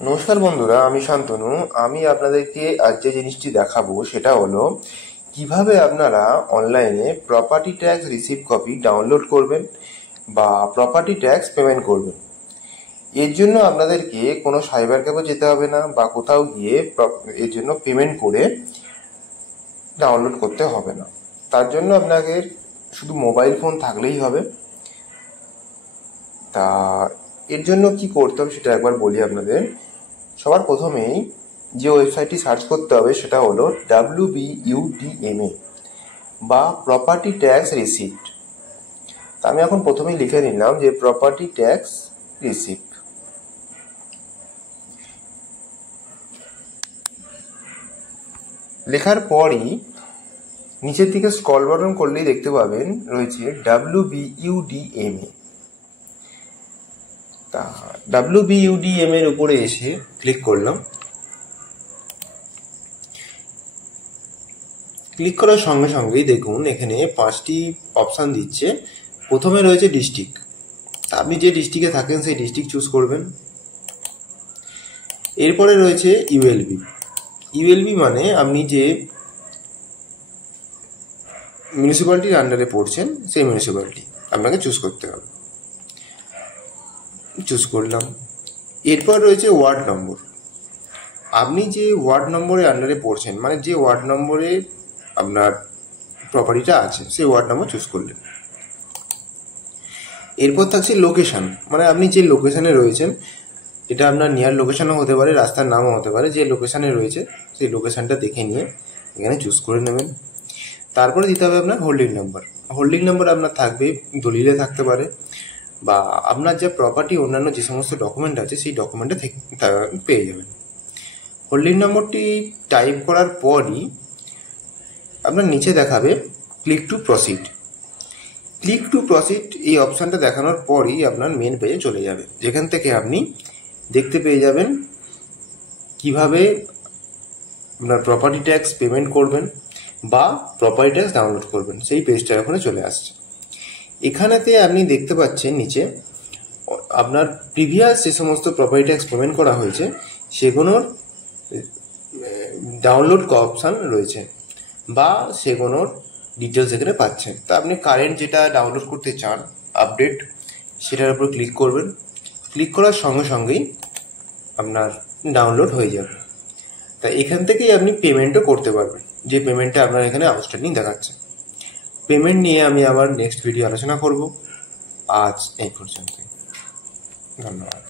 নমস্কার বন্ধুরা, আমি শান্তনু। আমি আপনাদেরকে আজ যে জিনিসটি দেখাবো সেটা হলো কিভাবে আপনারা অনলাইনে property tax receipt copy download করবেন বা প্রপার্টি ট্যাক্স পেমেন্ট করবেন। এর জন্য আপনাদেরকে কোনো সাইবার ক্যাফে যেতে হবে না বা কোথাও গিয়ে এর জন্য পেমেন্ট করে ডাউনলোড করতে হবে না। তার জন্য আপনাকে শুধু মোবাইল ফোন থাকলেই হবে। তা এর জন্য কি করতে হবে সেটা একবার বলি আপনাদের। সবার প্রথমেই যে ওয়েবসাইটটি সার্চ করতে হবে সেটা হলো WBUDMA বা প্রপার্টি ট্যাক্স রিসিপ্ট। তা আমি এখন প্রথমেই লিখে নিলাম যে প্রপার্টি ট্যাক্স রিসিপ্ট। লেখার পরই নিচের দিকে স্ক্রল বাটন করলেই দেখতে পাবেন রয়েছে WBUDMA। তা WBUDMA এর উপরে এসে ক্লিক করলাম। ক্লিক করার সঙ্গে সঙ্গেই দেখুন এখানে 5টি অপশান দিচ্ছে। প্রথমে রয়েছে ডিস্ট্রিক্ট। আপনি যে ডিস্ট্রিক্টে থাকেন সেই ডিস্ট্রিক্ট চুজ করবেন। এরপরে রয়েছে ইউএলবি। ইউএলবি মানে আপনি যে মিউনিসিপ্যালিটির আন্ডারে পড়ছেন সেই মিউনিসিপ্যালিটি আপনাকে চুজ করতে হবে। চুজ করলাম। এরপর রয়েছে ওয়ার্ড নম্বর। আপনি যে ওয়ার্ড নম্বরের আন্ডারে পড়ছেন, মানে যে ওয়ার্ড নম্বরে আপনার প্রপার্টিটা আছে সেই ওয়ার্ড নম্বর চুজ করলেন। এরপর থাকছে লোকেশান, মানে আপনি যে লোকেশানে রয়েছেন, এটা আপনার নিয়ার লোকেশানও হতে পারে, রাস্তার নামও হতে পারে। যে লোকেশানে রয়েছে সেই লোকেশানটা দেখে নিয়ে এখানে চুজ করে নেবেন। তারপরে দিতে হবে আপনার হোল্ডিং নাম্বার। হোল্ডিং নাম্বার আপনার থাকবে, দলিলে থাকতে পারে, বা আপনার যে প্রপার্টি অন্যান্য যে সমস্ত ডকুমেন্ট আছে সেই ডকুমেন্টে পেয়ে যাবেন। হোল্ডিং নম্বরটি টাইপ করার পরই আপনার নিচে দেখাবে click to proceed. Click to proceed এই অপশানটা দেখানোর পরই আপনার মেন পেজে চলে যাবে, যেখান থেকে আপনি দেখতে পেয়ে যাবেন কিভাবে আপনার প্রপার্টি ট্যাক্স পেমেন্ট করবেন বা প্রপার্টি ট্যাক্স ডাউনলোড করবেন। সেই পেজটা ওখানে চলে আসছে। এখানেতে আপনি দেখতে পাচ্ছেন নিচে আপনার প্রিভিয়াস যে সমস্ত প্রপার্টি ট্যাক্স পেমেন্ট করা হয়েছে সেগুলোর ডাউনলোড অপশান রয়েছে বা সেগুলোর ডিটেলস এখানে পাচ্ছেন। তা আপনি কারেন্ট যেটা ডাউনলোড করতে চান আপডেট, সেটার উপর ক্লিক করবেন। ক্লিক করার সঙ্গে সঙ্গেই আপনার ডাউনলোড হয়ে যাবে। তা এখান থেকেই আপনি পেমেন্টও করতে পারবেন, যে পেমেন্টটা আপনার এখানে আউটস্ট্যান্ডিং দেখাচ্ছে। পেমেন্ট নিয়ে আমি আবার নেক্সট ভিডিও আলোচনা করব। আজ এই পর্যন্ত, ধন্যবাদ।